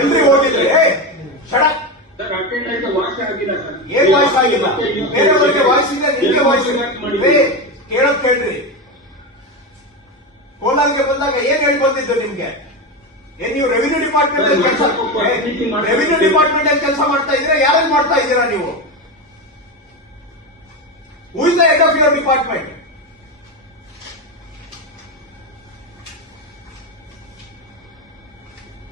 ಎಲ್ರಿ ಹೋಗಿದ್ರಿ. ಸರ್ ಏನ್ ವಾಯ್ಸ್ ಆಗಿಲ್ಲ? ಬೇರೆಯವರಿಗೆ ವಾಯ್ಸ್ ಇದೆ ನಿಮಗೆ ವಾಯ್ಸ್ ಇದೆ. ಕೇಳೋದ್ ಕೇಳ್ರಿ. ಕೋಲಾರ್ಗೆ ಬಂದಾಗ ಏನ್ ಹೇಳಿ ಬಂದಿದ್ದು ನಿಮ್ಗೆ? ಏನ್ ನೀವು ರೆವಿನ್ಯೂ ಡಿಪಾರ್ಟ್ಮೆಂಟ್ ಅಲ್ಲಿ ಕೆಲಸ ರೆವಿನ್ಯೂ ಡಿಪಾರ್ಟ್ಮೆಂಟ್ ಅಲ್ಲಿ ಕೆಲಸ ಮಾಡ್ತಾ ಇದ್ರೆ ಯಾರಲ್ಲಿ ಮಾಡ್ತಾ ಇದ್ದೀರಾ ನೀವು? Who is the head of your department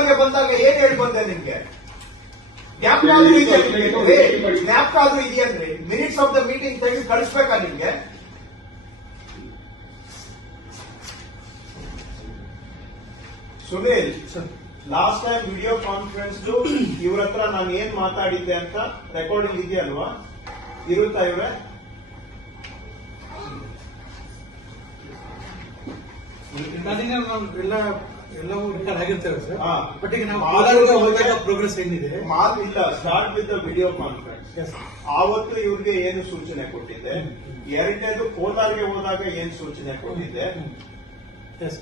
ನಾನು ಬಂದಾಗ ಏನ್ ಹೇಳಿ ಬಂದೆ ನಿಮ್ಗೆ? ಜ್ಞಾಪಕ ಜ್ಞಾಪಕ ಆದ್ರೂ ಇದೆಯೇನ್ರಿ ಮಿನಿಟ್ಸ್ ಆಫ್ ದ ಮೀಟಿಂಗ್ ತೆಗೆದು ಕಳಿಸ್ಬೇಕಾ ನಿಮ್ಗೆ? Sunil last time video conference ಇವ್ರ ಹತ್ರ ನಾನು ಏನ್ ಮಾತಾಡಿದ್ದೆ ಅಂತ ರೆಕಾರ್ಡಿಂಗ್ ಇದೆಯಲ್ವಾ? ಇರುತ್ತಾ ಇವ್ರೆ? ಎಲ್ಲ ಎಲ್ಲವೂ ರೆಕಾರ್ಡ್ ಆಗಿರ್ತೇವೆ ಸರ್. ಹಾ. ಬಟ್ ಈಗ ನಾವು ಬಗ್ಗೆ- ಹೋದಾಗ ಪ್ರೋಗ್ರೆಸ್ ಏನಿದೆ? ಮಾತು ಇಲ್ಲ start with video conference Yes. ಆವತ್ತು ಇವ್ರಿಗೆ ಏನು ಸೂಚನೆ ಕೊಟ್ಟಿದ್ದೆ. ಎರಡನೇದು ಕೋಲಾರ್ಗೆ ಹೋದಾಗ ಏನ್ ಸೂಚನೆ ಕೊಟ್ಟಿದ್ದೆ? ಎಸ್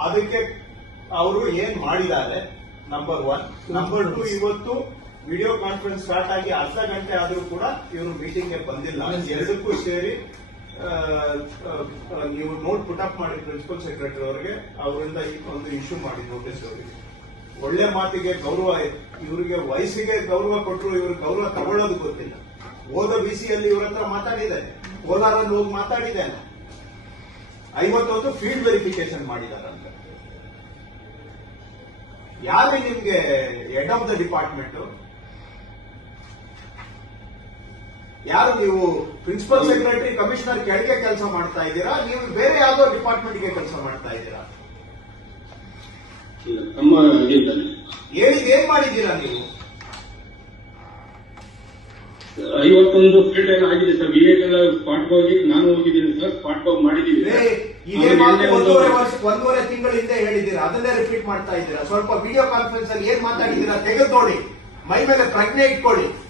ಅದಕ್ಕೆ ಅವರು ಏನ್ ಮಾಡಿದ್ದಾರೆ? ನಂಬರ್ ಒನ್ ನಂಬರ್ ಟು ಇವತ್ತು ವಿಡಿಯೋ ಕಾನ್ಫರೆನ್ಸ್ ಸ್ಟಾರ್ಟ್ ಆಗಿ ಅರ್ಧ ಗಂಟೆ ಆದ್ರೂ ಕೂಡ ಇವರು ಮೀಟಿಂಗ್ಗೆ ಬಂದಿಲ್ಲ. ಎರಡಕ್ಕೂ ಸೇರಿ ನೀವು ನೋಟ್ ಪುಟ್ ಅಪ್ ಮಾಡಿ ಪ್ರಿನ್ಸಿಪಲ್ ಸೆಕ್ರೆಟರಿ ಅವರಿಗೆ, ಅವರಿಂದ ಒಂದು ಇಶ್ಯೂ ಮಾಡಿ ನೋಟಿಸ್ ಅವರಿಗೆ. ಒಳ್ಳೆ ಮಾತಿಗೆ ಗೌರವ, ಇವರಿಗೆ ವಯಸ್ಸಿಗೆ ಗೌರವ ಕೊಟ್ಟರು ಇವರು ಗೌರವ ತಗೊಳ್ಳೋದು ಗೊತ್ತಿಲ್ಲ. ಹೋದ ಬಿಸಿಯಲ್ಲಿ ಇವ್ರ ಹತ್ರ ಮಾತಾಡಿದೆ. ಕೋಲಾರಲ್ಲಿ ಹೋಗಿ ಮಾತಾಡಿದ್ದೇನೆ ಐವತ್ತೊಂದು ಫೀಲ್ಡ್ ವೆರಿಫಿಕೇಶನ್ ಮಾಡಿದಾರಂತ. ಯಾರೇ ನಿಮ್ಗೆ ಹೆಡ್ ಆಫ್ ದ ಡಿಪಾರ್ಟ್ಮೆಂಟ್ ಯಾರು ನೀವು ಪ್ರಿನ್ಸಿಪಲ್ ಸೆಕ್ರೆಟರಿ ಕಮಿಷನರ್ ಕೆಳಗೆ ಕೆಲಸ ಮಾಡ್ತಾ ಇದ್ದೀರಾ? ನೀವು ಬೇರೆ ಯಾವ್ದೋ ಡಿಪಾರ್ಟ್ಮೆಂಟ್ಗೆ ಕೆಲಸ ಮಾಡ್ತಾ ಇದ್ದೀರಾ? ನಮ್ಮ ಹೇಳಿದ್ ಏನ್ ಮಾಡಿದ್ದೀರಾ ನೀವು? ಐವತ್ತೊಂದು ಫೀಲ್ಡ್ ಆಗಿದೆ ಸರ್. ವಿವೇಕದ ಸ್ಪಾಟ್ ಹೋಗಿ ನಾನು ಹೋಗಿದ್ದೀನಿ ಸರ್. ಸ್ಪಾಟ್ ಹೋಗಿ ಮಾಡಿದ್ದೀನಿ. ಇದೇ ಮಾತು ಒಂದು- ಒಂದೂವರೆ ವರ್ಷ ಒಂದೂವರೆ ತಿಂಗಳ ಹಿಂದೆ ಹೇಳಿದ್ದೀರಾ? ಅದನ್ನೇ ರಿಪೀಟ್ ಮಾಡ್ತಾ ಇದ್ದೀರಾ? ಸ್ವಲ್ಪ ವಿಡಿಯೋ ಕಾನ್ಫರೆನ್ಸ್ ಅಲ್ಲಿ ಏನ್ ಮಾತಾಡಿದ್ದೀರಾ? ತೆಗೆದು ನೋಡಿ. ಮೈ ಮೇಲೆ ಪ್ರಜ್ಞೆ ಇಟ್ಕೊಳ್ಳಿ.